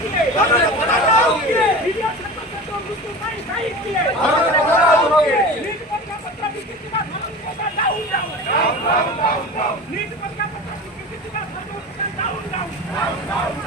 किए मीडिया छात्र मृत्यु नहीं किए नीट परीक्षा पत्र विकृति का डाउन नीट परीक्षा पत्र विकृति का डाउन